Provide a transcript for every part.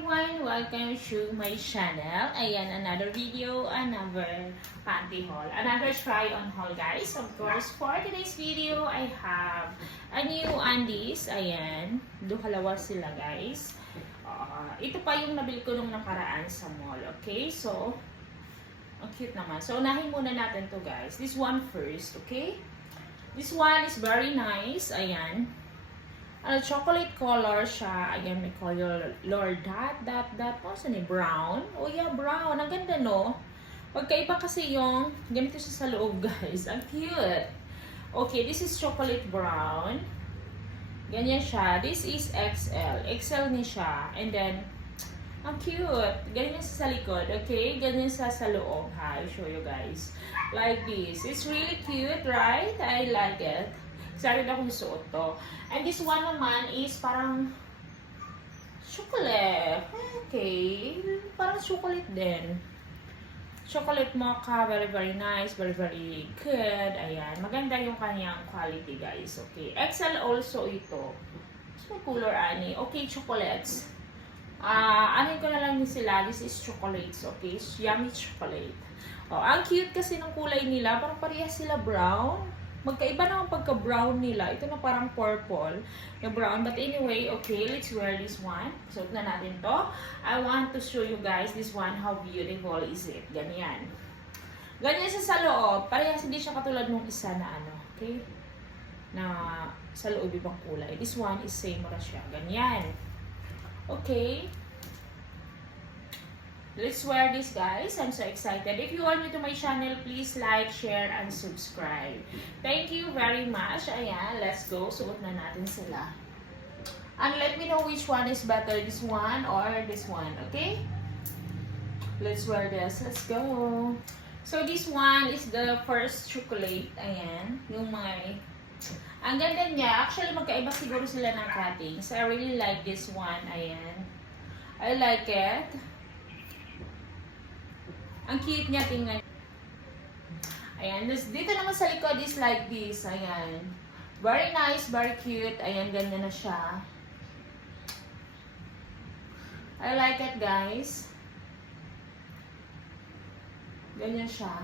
everyone! Welcome to my channel. Ayan, another video, another panty haul, another try on haul guys. Of course, for today's video, I have a new undies. Ayan, dalawa sila guys. Ito pa yung nabili ko nung nakaraan sa mall. Okay, so, ang cute naman. So, unahin muna natin to guys. This one first, okay? This one is very nice. Ayan. Chocolate color siya. Ayan, may color dot. Saan eh? Brown. Oh yeah, brown. Ang ganda, no? Pagkaiba kasi yung ganito siya sa loob, guys. Ang cute. Okay, this is chocolate brown. Ganyan siya. This is XL. XL ni siya. And then, ang cute. Ganyan siya sa likod. Okay? Ganyan siya sa loob. Ha? I'll show you guys. Like this. It's really cute, right? I like it. Excited akong suot to. And this one naman is parang chocolate. Okay. Parang chocolate din. Chocolate mocha. Very, very nice. Very, very good. Ayan. Maganda yung kanyang quality, guys. Okay. XL also ito. So, may color ani. Okay, chocolates. Ano ko na lang sila. This is chocolates. Okay. Yummy chocolate. Oh, ang cute kasi ng kulay nila. Parang parehas sila brown. Magkaiba na ang pagka-brown nila. Ito na parang purple. Yung brown. But anyway, okay, let's wear this one. Suot na natin to. I want to show you guys this one. How beautiful is it? Ganyan. Ganyan siya sa loob. Parehas hindi siya katulad nung isa na ano. Okay? Na sa loob ibang kulay. This one is same ra siya. Ganyan. Okay. Let's wear this, guys. I'm so excited. If you are new to my channel, please like, share, and subscribe. Thank you very much. Ayan, let's go. Suot na natin sila. And let me know which one is better, this one or this one, okay? Let's wear this. Let's go. So, this one is the first chocolate. Ayan, yung may... Ang ganda niya. Actually, magkaiba siguro sila ng cutting. So, I really like this one. Ayan. I like it. Ang cute niya, tingnan. Ayan. Dito naman sa likod is like this. Ayan. Very nice, very cute. Ayan, ganyan na siya. I like it, guys. Ganyan siya.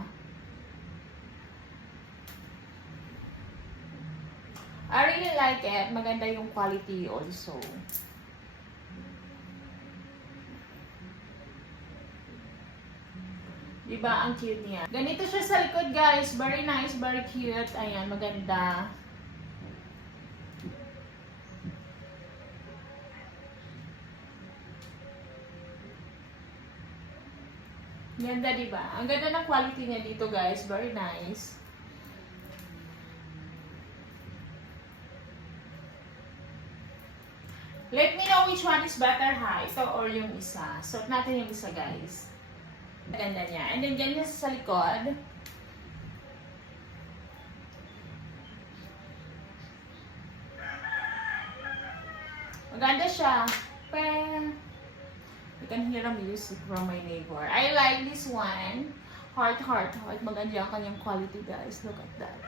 I really like it. Maganda yung quality also. Diba? Ang cute niya. Ganito siya sa likod, guys. Very nice, very cute. Ayan, maganda. Ganda, diba? Ang ganda ng quality niya dito, guys. Very nice. Let me know which one is better, ha? Ito or yung isa. Suot natin yung isa, guys. Maganda niya. And then, ganyan sa likod. Maganda siya. You can hear the music from my neighbor. I like this one. Heart. Maganda ang kanyang quality, guys. Look at that.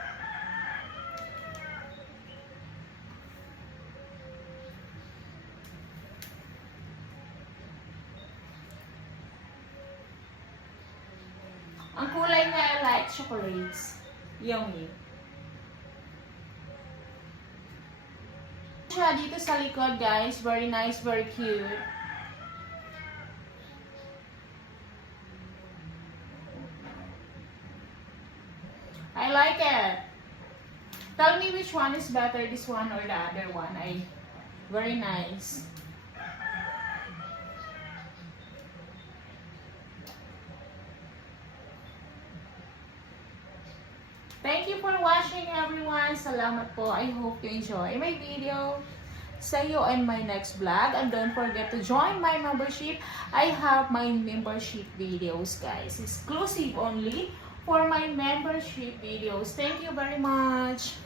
Ang kulay niya, I like chocolates. Yummy. Siya dito sa likod, guys. Very nice, very cute. I like it. Tell me which one is better, this one or the other one. Very nice. Thank you for watching, everyone. Salamat po. I hope you enjoy my video. See you in my next vlog. And don't forget to join my membership. I have my membership videos, guys. Exclusive only for my membership videos. Thank you very much.